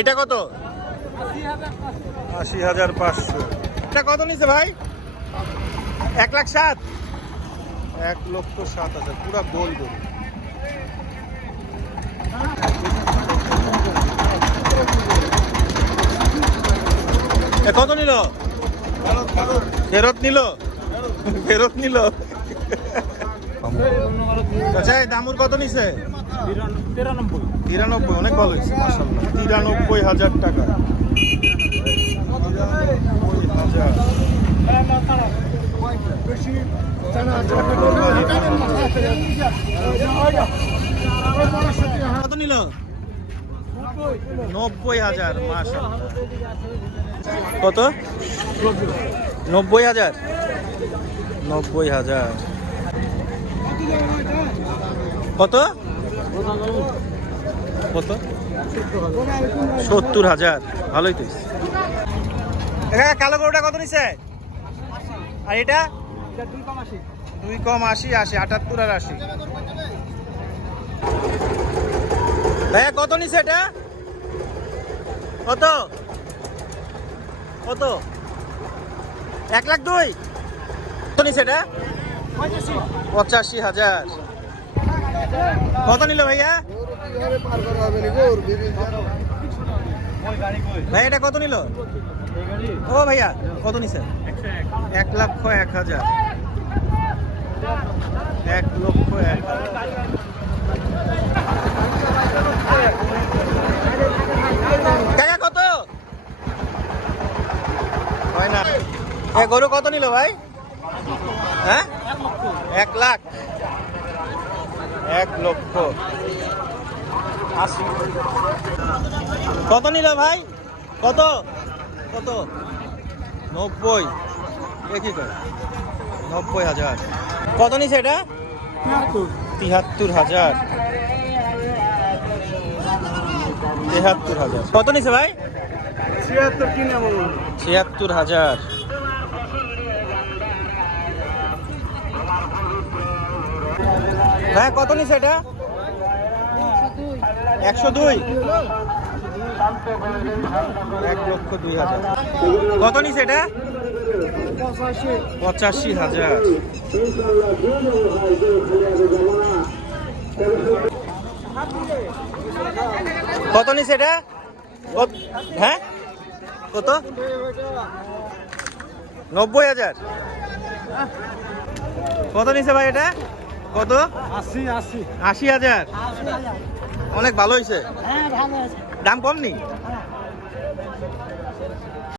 এটা কত? ৮০,৫০০। এটা কত নিছে ভাই? ১,০০,০০০। ১,০০,০০০ পুরা গোল গোল। কত নিল? ফেরত নিল। ফেরত নিল। আচ্ছা দামুর কত নিছে? ৯৩। অনেক ভালো হয়েছে মাশাআল্লাহ। ৯৩,০০০ টাকা। ৯৩,০০০। কত নিল? ৯০,০০০ মাশাআল্লাহ। কত? ৯০,০০০। ৯০,০০০। কত? কত? ৭০,০০০। ভালোই তো। কালো গরুটা কত নিছে? আর এটা 2 কম 80। ৭৮ আর ৮০। ভাইয়া কত নিছে এটা? কত? কত? ১,০২,০০০। কত নিছে এটা? ৮৫,০০০। কত নিল ভাইয়া? ভাই এটা কত নিল? ও ভাইয়া কত নিছে? ১,০০,০০০। ১,০০,০০০। কাকা কত? হয় না। এ গরু কত নিল ভাই? হ্যাঁ ১,০০,০০০। ১,৮০,০০০। কত নিল ভাই? কত? কত? ৯০। কি করে? ৯০,০০০। কত নিছে এটা? ৭৩,০০০। ৭৩,০০০। কত নিছে ভাই? ৭৬,০০০। ভাই কত নিছে এটা? ১০২। ১,০২,০০০। কত নিছে এটা? ৮৫,০০০। কত নিছে এটা? হ্যাঁ কত? ৯০,০০০। কত নিছে ভাই এটা? কত? ৮০,০০০। অনেক ভালো হয়েছে। দাম কম নি?